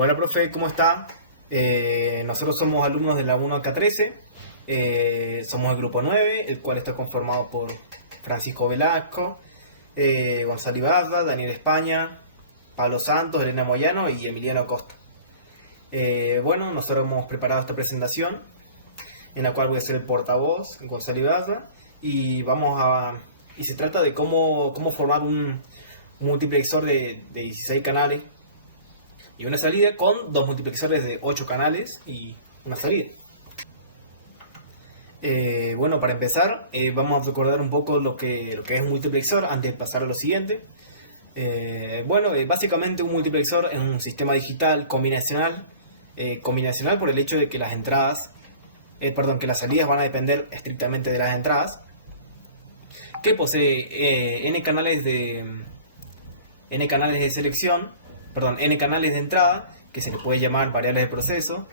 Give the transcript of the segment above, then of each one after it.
Hola, profe, ¿cómo está? Nosotros somos alumnos de la 1K13, somos el grupo 9, el cual está conformado por Francisco Velasco, Gonzalo Ibarra, Daniel España, Pablo Santos, Elena Moyano y Emiliano Acosta. Bueno, nosotros hemos preparado esta presentación en la cual voy a ser el portavoz, Gonzalo Ibarra, y se trata de cómo formar un multiplexor de 16 canales y una salida con dos multiplexores de 8 canales y una salida. Bueno, para empezar, vamos a recordar un poco lo que es un multiplexor antes de pasar a lo siguiente. Básicamente un multiplexor es un sistema digital combinacional, combinacional por el hecho de que que las salidas van a depender estrictamente de las entradas, que posee n canales de selección, n canales de entrada, que se les puede llamar variables de proceso,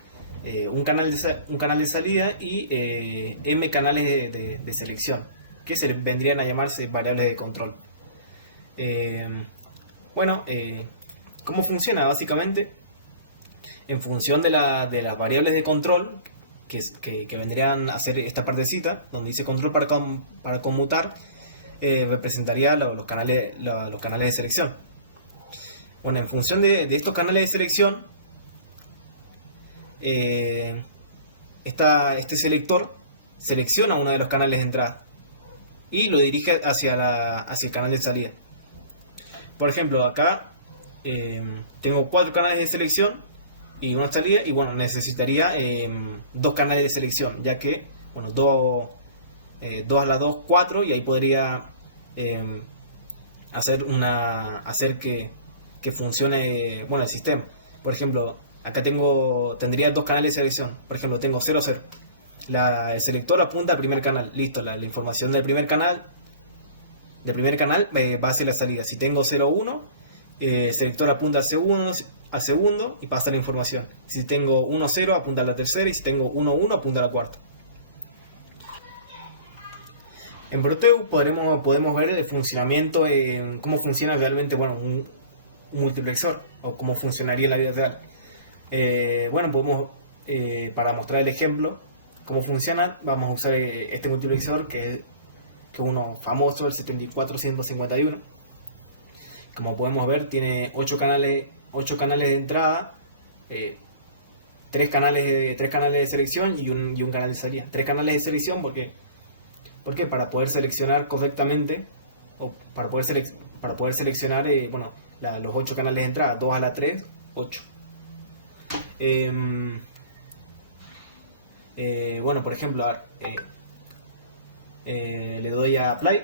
un canal de salida y m canales de selección, que se vendrían a llamarse variables de control. ¿Cómo funciona? Básicamente, en función de las variables de control, que vendrían a ser esta partecita, donde dice control para conmutar, representaría los canales de selección. Bueno, en función de estos canales de selección, este selector selecciona uno de los canales de entrada y lo dirige hacia el canal de salida. Por ejemplo, acá tengo 4 canales de selección y una salida, y bueno, necesitaría 2 canales de selección, ya que, bueno, 2 a la 2, 4, y ahí podría hacer que funcione, bueno, el sistema. Por ejemplo, acá tendría 2 canales de selección. Por ejemplo, tengo 0, 0. El selector apunta al primer canal. Listo, la información del primer canal va hacia la salida. Si tengo 0, 1, el selector apunta al segundo y pasa la información. Si tengo 1, 0, apunta a la tercera, y si tengo 1, 1, apunta a la cuarta. En Proteu podemos ver el funcionamiento, cómo funciona realmente, bueno, un multiplexor, o cómo funcionaría en la vida real. Para mostrar el ejemplo, cómo funciona, vamos a usar este multiplexor que es uno famoso, el 74151. Como podemos ver, tiene 8 canales de entrada, 3 canales de selección y un canal de salida. 3 canales de selección porque para poder seleccionar correctamente, o para poder seleccionar los 8 canales de entrada, 2 a la 3, 8. Por ejemplo, le doy a play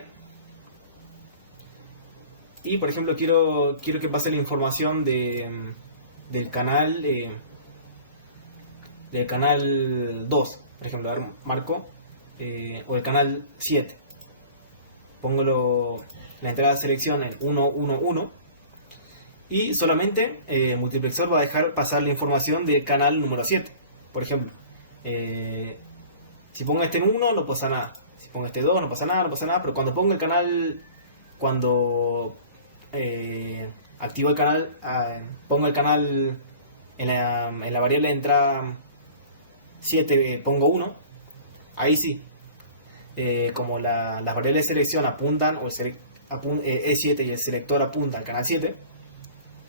y, por ejemplo, quiero que pase la información del canal 2, por ejemplo, marco, o el canal 7. Pongo la entrada de selección en 1, 1, 1, y solamente el multiplexor va a dejar pasar la información del canal número 7. Por ejemplo, si pongo este en 1, no pasa nada. Si pongo este 2, no pasa nada. Pero cuando pongo activo el canal, pongo el canal en la variable de entrada 7, pongo 1, ahí sí. Como las variables de selección apuntan, o E7 y el selector apunta al canal 7,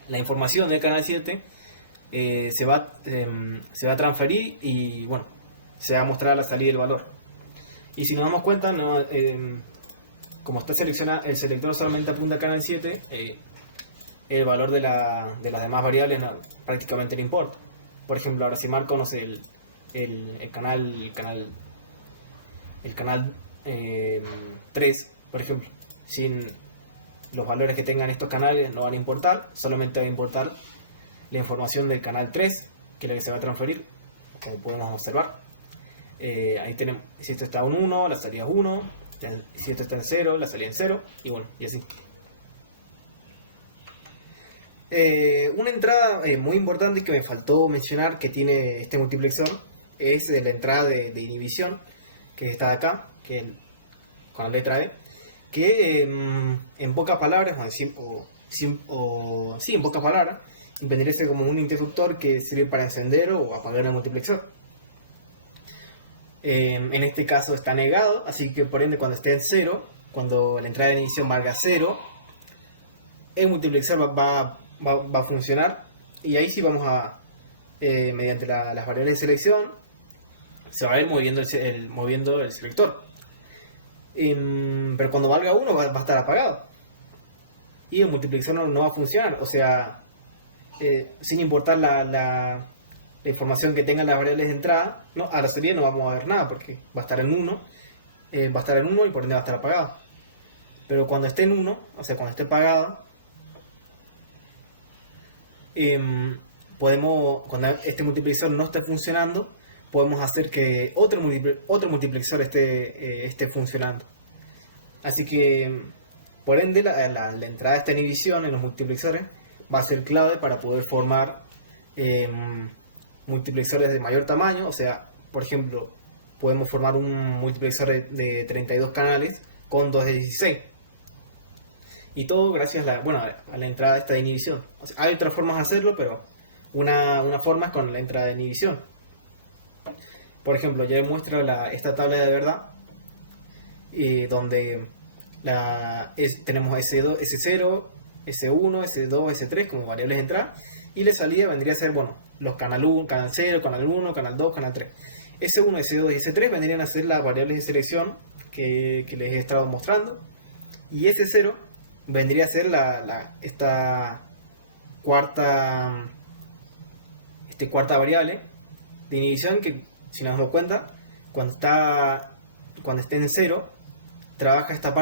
la información del canal 7 se va a transferir y, bueno, se va a mostrar a la salida del valor. Y si nos damos cuenta, como está seleccionado, el selector solamente apunta al canal 7, el valor de las demás variables prácticamente no importa. Por ejemplo, ahora si marco, no sé, el canal 3, por ejemplo, sin los valores que tengan estos canales no van a importar, solamente va a importar la información del canal 3, que es la que se va a transferir, como podemos observar. Ahí tenemos, si esto está en 1, la salida es 1, si esto está en 0, la salida en 0, y bueno, y así. Una entrada muy importante que me faltó mencionar que tiene este multiplexor es la entrada de inhibición, que está de acá, con la letra E, que en pocas palabras, en pocas palabras, vendría a ser como un interruptor que sirve para encender o apagar el multiplexor. En este caso está negado, así que por ende cuando esté en 0, cuando la entrada de inhibición valga 0, el multiplexor va a funcionar, y ahí sí vamos a, mediante las variables de selección, se va a ir moviendo el selector. Pero cuando valga 1 va a estar apagado. Y el multiplexor no va a funcionar. O sea, sin importar la información que tengan las variables de entrada, ¿no? A la salida no vamos a ver nada porque va a estar en 1. Va a estar en 1 y por ende va a estar apagado. Pero cuando esté en 1, o sea, cuando esté apagado, cuando este multiplexor no esté funcionando, podemos hacer que otro multiplexor esté funcionando. Así que, por ende, la entrada de esta inhibición en los multiplexores va a ser clave para poder formar multiplexores de mayor tamaño. O sea, por ejemplo, podemos formar un multiplexor de 32 canales con 2 de 16. Y todo gracias a la entrada de esta inhibición. O sea, hay otras formas de hacerlo, pero una forma es con la entrada de inhibición. Por ejemplo, yo muestro esta tabla de verdad, donde tenemos S2, S0, S1, S2, S3 como variables de entrada, y la salida vendría a ser, los canal 1, canal 0, canal 1, canal 2, canal 3. S1, S2 y S3 vendrían a ser las variables de selección que les he estado mostrando, y S0 vendría a ser esta cuarta variable de inhibición que, si nos damos cuenta, cuando esté en 0, trabaja estas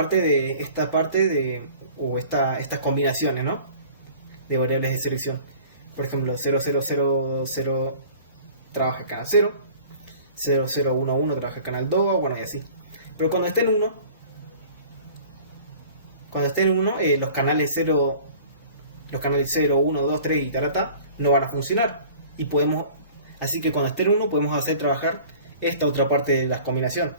combinaciones, ¿no? De variables de selección. Por ejemplo, 0, 0, 0, 0 trabaja canal 0, 0, 0, 1, 1 trabaja canal 2, y así. Pero cuando esté en 1, los canales 0, 1, 2, 3 y tarata no van a funcionar. Así que cuando esté en 1 podemos hacer trabajar esta otra parte de la combinación.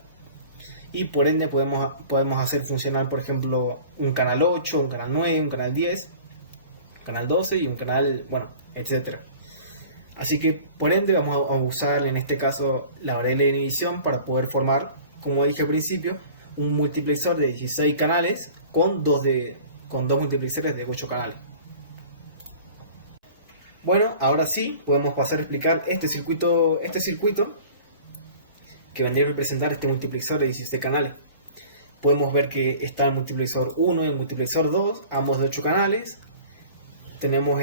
Y por ende podemos hacer funcionar, por ejemplo, un canal 8, un canal 9, un canal 10, un canal 12 y un canal, etc. Así que por ende vamos a usar en este caso la variable de inhibición para poder formar, como dije al principio, un multiplexor de 16 canales con dos multiplexores de 8 canales. Bueno, ahora sí podemos pasar a explicar este circuito que vendría a representar este multiplexor de 16 canales. Podemos ver que está el multiplexor 1 y el multiplexor 2, ambos de 8 canales. Tenemos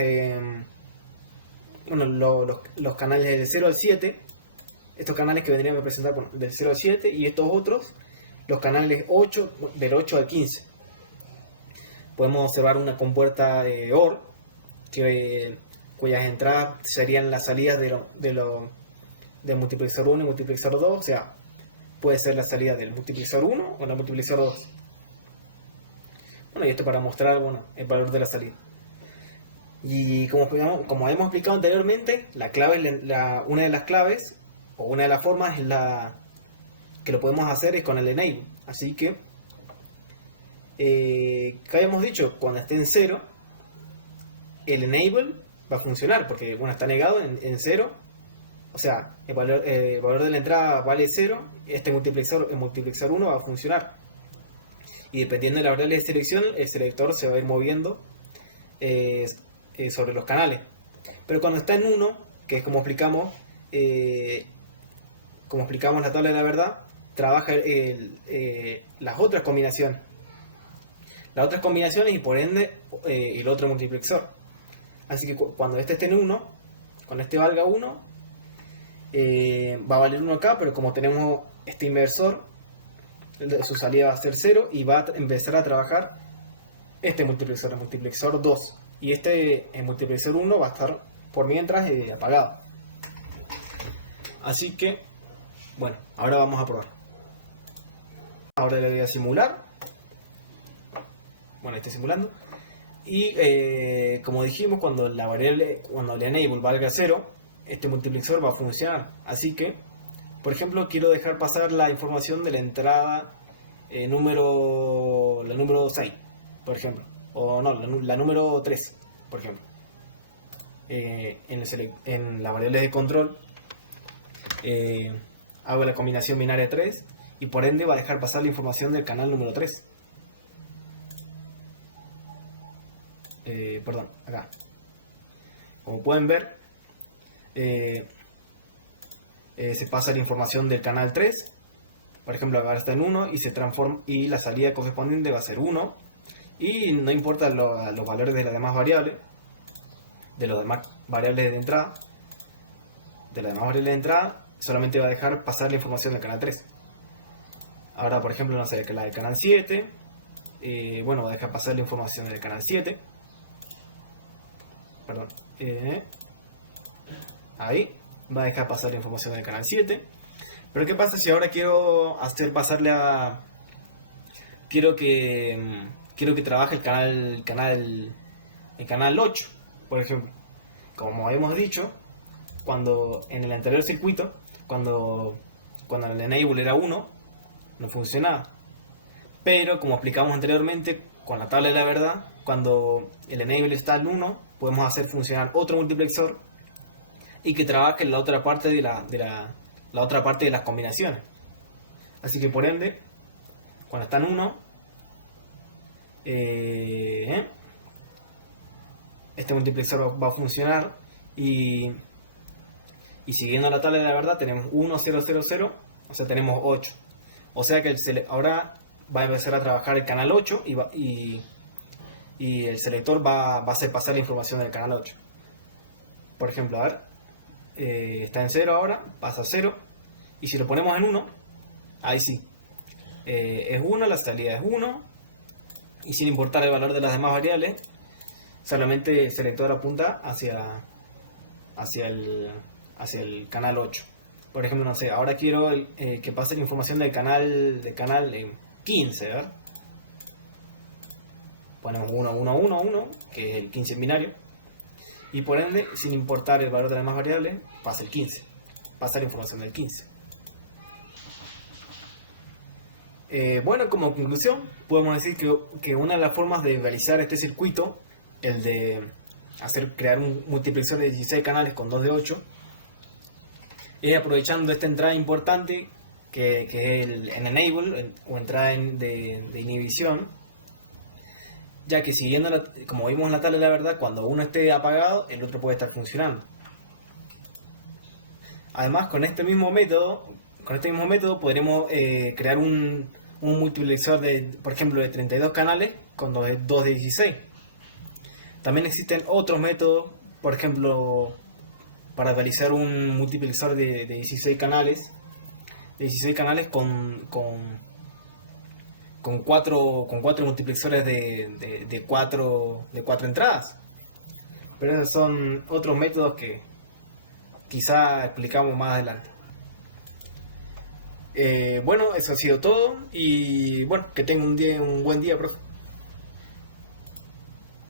los canales del 0 al 7, estos canales que vendrían a representar del 0 al 7, y estos otros, los canales 8, del 8 al 15. Podemos observar una compuerta de OR, cuyas entradas serían las salidas del multiplexor 1 y multiplexor 2, o sea, puede ser la salida del multiplexor 1 o la multiplexor 2. Y esto para mostrar el valor de la salida. Y como hemos explicado anteriormente, la clave, una de las claves o una de las formas que lo podemos hacer es con el enable. Así que, ¿qué habíamos dicho? Cuando esté en 0, el enable va a funcionar porque está negado en 0. O sea, el valor de la entrada vale 0, el multiplexor 1 va a funcionar. Y dependiendo de la variable de selección, el selector se va a ir moviendo sobre los canales. Pero cuando está en 1, que es como explicamos la tabla de la verdad, trabaja las otras combinaciones. Y por ende el otro multiplexor. Así que cuando este esté en 1, cuando este valga 1, va a valer 1 acá, pero como tenemos este inversor, su salida va a ser 0 y va a empezar a trabajar este multiplexor, el multiplexor 2. Y el multiplexor 1 va a estar por mientras apagado. Así que, ahora vamos a probar. Ahora le voy a simular. Estoy simulando. Y como dijimos, cuando el enable valga 0, este multiplexor va a funcionar. Así que, por ejemplo, quiero dejar pasar la información de la entrada la número 6, por ejemplo. O no, la número 3, por ejemplo. en las variables de control hago la combinación binaria 3 y por ende va a dejar pasar la información del canal número 3. Perdón, acá. Como pueden ver, se pasa la información del canal 3. Por ejemplo, ahora está en 1 y se transforma, y la salida correspondiente va a ser 1. Y no importa los valores de las demás variables, de las demás variables de entrada, solamente va a dejar pasar la información del canal 3. Ahora, por ejemplo, no sé, que la del canal 7, bueno, va a dejar pasar la información del canal 7. Perdón. Ahí va a dejar pasar la información del canal 7. Pero ¿qué pasa si ahora quiero hacer pasarle a... Quiero que trabaje el canal 8, por ejemplo. Como habíamos dicho, cuando en el anterior circuito, cuando el enable era 1, no funcionaba. Pero como explicamos anteriormente, con la tabla de la verdad, cuando el enable está al 1, podemos hacer funcionar otro multiplexor y que trabaje en la otra parte de la otra parte de las combinaciones. Así que por ende, cuando está en 1, este multiplexor va a funcionar y siguiendo la tabla de la verdad tenemos 1, 0, 0, 0, o sea tenemos 8. O sea que ahora va a empezar a trabajar el canal 8 y el selector va a hacer pasar la información del canal 8. Por ejemplo, a ver, está en 0 ahora, pasa a 0, y si lo ponemos en 1, ahí sí, es 1, la salida es 1, y sin importar el valor de las demás variables, solamente el selector apunta hacia el canal 8. Por ejemplo, no sé, ahora quiero que pase la información del canal 15, ¿verdad? Ponemos 1, 1, 1, 1, que es el 15 en binario. Y por ende, sin importar el valor de las demás variables, pasa el 15. Pasa la información del 15. Bueno, como conclusión, podemos decir que una de las formas de realizar este circuito, el de crear un multiplexor de 16 canales con 2 de 8, es aprovechando esta entrada importante que es el enable o entrada de inhibición, ya que siguiendo como vimos en la tabla de la verdad, cuando uno esté apagado, el otro puede estar funcionando. Además, con este mismo método podremos crear un multiplexor por ejemplo, de 32 canales con 2 de 16. También existen otros métodos, por ejemplo, para realizar un multiplexor de 16 canales. Con cuatro multiplexores de 4 entradas. Pero esos son otros métodos que quizá explicamos más adelante. Bueno, eso ha sido todo y bueno, que tengan un buen día, profe.